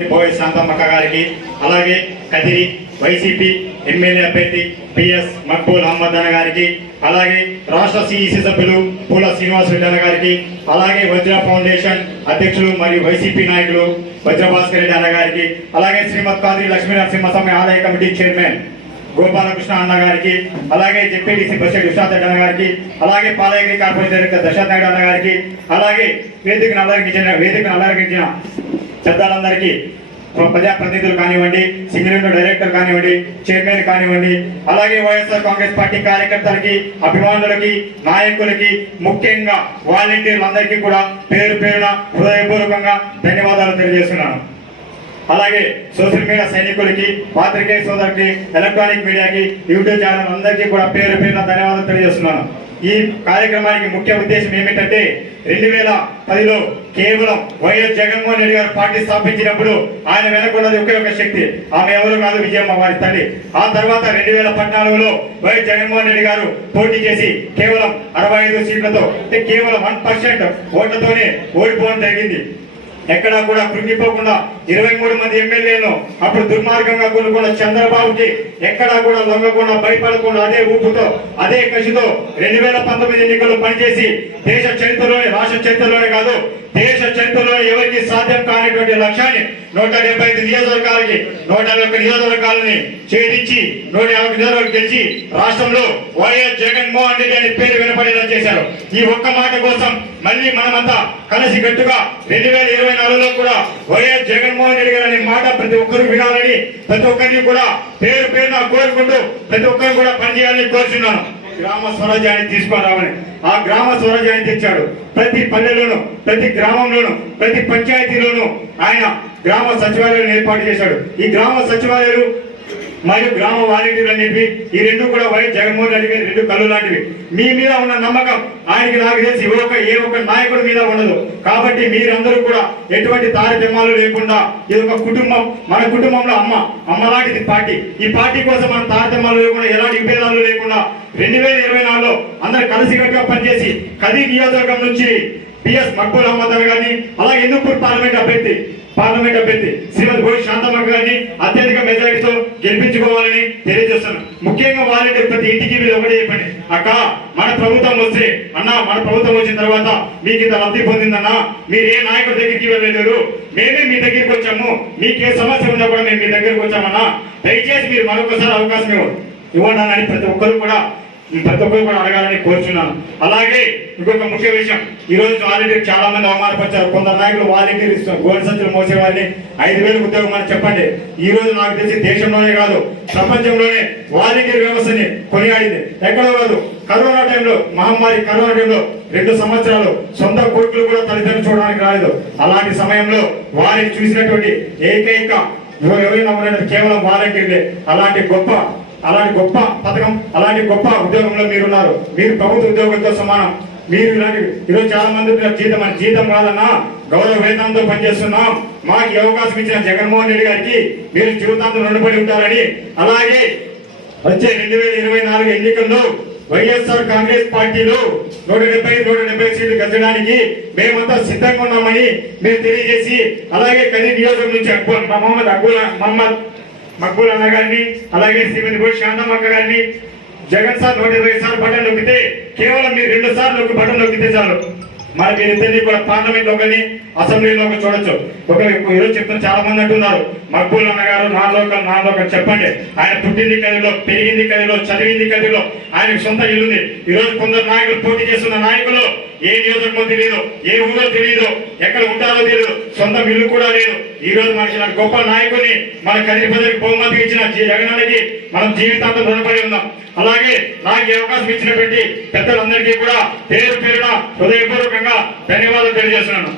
పోయి శాంతమ్మక్క గారికి అలాగే కదిరి వైసీపీ ఎమ్మెల్యే అభ్యర్థి పిఎస్ మక్బూల్ అహ్మద్ అన్న గారికి అలాగే రాష్ట్ర సిఈసి సభ్యులు పూల శ్రీనివాస్ రెడ్డి అన్న గారికి అలాగే వజ్ర ఫౌండేషన్ అధ్యక్షులు మరియు వైసీపీ నాయకులు వజ్రభాస్కర్ రెడ్డి అన్న గారికి అలాగే శ్రీమద్ కాదిరి లక్ష్మీ నరసింహస్వామి ఆలయ కమిటీ చైర్మన్ గోపాలకృష్ణ అన్న గారికి అలాగే జెడ్పీటీసీ బస్సెట్ విశ్వనాథ్ రెడ్డి అన్న గారికి అలాగే పాలయగిరి కార్పొరేషన్ దశరథ్ నాయుడు అన్న గారికి అలాగే వేదికను అలంకరించిన వేదికను అలంకరించిన పెద్దలందరికీ ప్రజాప్రతినిధులు కానివ్వండి సింగరేణి డైరెక్టర్ కానివ్వండి చైర్మన్ కానివ్వండి అలాగే వైఎస్ఆర్ కాంగ్రెస్ పార్టీ కార్యకర్తలకి అభిమానులకి నాయకులకి ముఖ్యంగా వాలంటీర్లందరికీ కూడా పేరు పేరున హృదయపూర్వకంగా ధన్యవాదాలు తెలియజేస్తున్నాను. అలాగే సోషల్ మీడియా సైనికులకి పాత్రికేయ సోదరికి ఎలక్ట్రానిక్ మీడియాకి యూట్యూబ్ ఛానల్ అందరికీ కూడా పేరు పేరున ధన్యవాదాలు తెలియజేస్తున్నాను. ఈ కార్యక్రమానికి ముఖ్య ఉద్దేశం ఏమిటంటే రెండు వేల పదిలో కేవలం వైఎస్ జగన్మోహన్ రెడ్డి గారు పార్టీ స్థాపించినప్పుడు ఆయన వెనకున్నది ఒకే ఒక శక్తి. ఆమె ఎవరు కాదు విజయమ్మ వారి తల్లి. ఆ తర్వాత రెండు వేల పద్నాలుగులో వైఎస్ జగన్మోహన్ రెడ్డి గారు పోటీ చేసి కేవలం అరవై ఐదు సీట్లతో అంటే కేవలం వన్ పర్సెంట్ ఓట్లతోనే ఓడిపోవడం జరిగింది. ఎక్కడా కూడా కృంగిపోకుండా ఇరవై మూడు మంది ఎమ్మెల్యేలను అప్పుడు దుర్మార్గంగా కొనుక్కున్న చంద్రబాబుకి ఎక్కడా కూడా లొంగకుండా భయపడకుండా అదే ఊపుతో అదే కసితో రెండు వేల పంతొమ్మిది ఎన్నికల్లో పనిచేసి దేశ చరిత్రలోనే రాష్ట్ర చరిత్రలోనే కాదు దేశ చరిత్రలో ఎవరికి సాధ్యం కానిటువంటి లక్ష్యాన్ని నూట డెబ్బై ఐదు నియోజకవర్గాలకి నూట యాభై ఒక్క నియోజకవర్గాలని ఛేదించి నూట యాభై నియోజకవర్గాలు గెలిచి రాష్ట్రంలో వైఎస్ జగన్మోహన్ రెడ్డి అనే పేరు వినపడేలా చేశారు. ఈ ఒక్క మాట కోసం మళ్ళీ మనమంతా కలిసి గట్టుగా రెండు వేల ఇరవై నాలుగులో కూడా వైఎస్ జగన్ జగన్మోహన్ రెడ్డి గారు అనే మాట ప్రతి ఒక్కరు వినాలని ప్రతి ఒక్కరిని కూడా పేరు పేరున కోరుకుంటూ ప్రతి ఒక్కరు కూడా పనిచేయాలని కోరుచున్నాను. గ్రామ స్వరాజ్యాన్ని తీసుకురావాలని. ఆ గ్రామ స్వరాజ్యాన్ని తెచ్చాడు. ప్రతి పల్లెలోను ప్రతి గ్రామంలోను ప్రతి పంచాయతీలోను ఆయన గ్రామ సచివాలయాలను ఏర్పాటు చేశాడు. ఈ గ్రామ సచివాలయాలు మరియు గ్రామ వాలంటీర్లు అని చెప్పి ఈ రెండు కూడా వైఎస్ జగన్మోహన్ రెడ్డి గారి రెండు కళ్ళు లాంటివి. మీ మీద ఉన్న నమ్మకం ఆయనకి నాకు తెలిసి ఏ ఒక్క ఏ ఒక్క నాయకుడి మీద ఉండదు. కాబట్టి మీరందరూ కూడా ఎటువంటి తారతమ్యాలు లేకుండా ఇది ఒక కుటుంబం మన కుటుంబంలో అమ్మ అమ్మ లాంటిది పార్టీ. ఈ పార్టీ కోసం మన తారతమ్యాలు లేకుండా ఎలాంటి విభేదాలు లేకుండా రెండు వేల ఇరవై నాలుగులో అందరు కలిసికట్టుగా పనిచేసి కదీ నియోజకవర్గం నుంచి పిఎస్ మక్బూల్ అహ్మద్ గారిని అలాగే ఎందుకు పార్లమెంట్ అభ్యర్థి పార్లమెంట్ అభ్యర్థి శ్రీమతి భోయి శాంతమ్మ గారిని అత్యధిక మెజారిటీతో గెలిపించుకోవాలని తెలియజేస్తున్నాను ముఖ్యంగా వాళ్ళంటే ప్రతి ఇంటికి మీరు ఒకటే చెప్పండి. అక్క మన ప్రభుత్వం వస్తే అన్న మన ప్రభుత్వం వచ్చిన తర్వాత మీకు ఇంత లబ్ధి పొందిందన్నా మీరు ఏ నాయకుడి దగ్గరికి వెళ్ళలేరు? మేమే మీ దగ్గరికి వచ్చాము. మీకే సమస్య ఉన్నా కూడా మేము మీ దగ్గరికి వచ్చామన్నా దయచేసి మీరు మరొకసారి అవకాశం ఇవ్వండి. ఇవ్వండి అని ప్రతి ఒక్కరు కూడా ప్రతి ఒక్కరు కూడా అడగాలని కోరుచున్నాను అలాగే ఇంకొక ముఖ్య విషయం. ఈ రోజు వాలంటీర్ చాలా మంది అవమానపరిచారు. కొందరు నాయకులు వాలంటీర్ ఇస్తున్నారు గోల్డ్ సంచులు మోసే వారిని ఐదు వేలకు ఉద్యోగం అని చెప్పండి. ఈ రోజు నాకు తెలిసి దేశంలోనే కాదు ప్రపంచంలోనే వాలంటీర్ వ్యవస్థని కొనియాడింది. ఎక్కడో కాదు కరోనా టైంలో మహమ్మారి కరోనా టైంలో రెండు సంవత్సరాలు సొంత కొడుకులు కూడా తల్లిదండ్రులు చూడడానికి రాలేదు. అలాంటి సమయంలో వారిని చూసినటువంటి ఏకైక ఎవరైనా ఉన్నారంటే కేవలం వాలంటీర్లే. అలాంటి గొప్ప అలాంటి గొప్ప పథకం అలాంటి గొప్ప ఉద్యోగంలో మీరున్నారు. మీరు ప్రభుత్వ ఉద్యోగంతో సమానం. మీరు ఇలాంటి ఈరోజు చాలా మంది జీతం మన జీతం కాదన్నా గౌరవ వేతనంతో పనిచేస్తున్నాం. మాకు ఈ అవకాశం ఇచ్చిన జగన్మోహన్ రెడ్డి గారికి మీరు జీవితాంతం రుణపడి ఉంటారని అలాగే వచ్చే రెండు వేల ఇరవై నాలుగు ఎన్నికల్లో వైఎస్ఆర్ కాంగ్రెస్ పార్టీలో నూట డెబ్బై నూట డెబ్బై సీట్లు గెలిచడానికి మేమంతా సిద్ధంగా ఉన్నామని మేము తెలియజేసి అలాగే కది నియోజకం నుంచి అక్బర్ మహమ్మద్ అక్బుల్ మహమ్మద్ మక్బూల్ అన్న గారిని అలాగే శ్రీమతి భూష్ శాంతమ్మక్క గారిని జగన్ సార్ నూట ఇరవై సార్లు బటన్ నొక్కితే కేవలం మీరు రెండు సార్లు ఒక బటన్ నొక్కితే చాలు. మరి మీరిద్దరిని కూడా పార్లమెంట్లో కానీ అసెంబ్లీలో ఒక చూడొచ్చు. ఒక ఈరోజు చెప్తున్న చాలా మంది అంటున్నారు మక్బూల్ అన్నగారు నా లోకల్ నా లోకల్ చెప్పండి. ఆయన పుట్టింది కదిలో పెరిగింది కదిలో చదివింది కదిలో ఆయనకు సొంత ఇల్లుంది. ఈ రోజు కొందరు నాయకులు పోటీ చేస్తున్న నాయకులు ఏ నియోజకవర్గం తెలియదు ఏ ఊరో తెలియదు ఎక్కడ ఉంటారో తెలియదు సొంత ఇల్లు కూడా లేదు. ఈ రోజు మనకి ఇలాంటి గొప్ప నాయకుడిని మన కదిరి ప్రజలకు బహుమతి ఇచ్చిన జగనానికి మనం జీవితాంతం రుణపడి ఉన్నాం. అలాగే నాకు అవకాశం ఇచ్చినటువంటి పెద్దలందరికీ కూడా పేరు పేరున హృదయపూర్వకంగా ధన్యవాదాలు తెలియజేస్తున్నాను.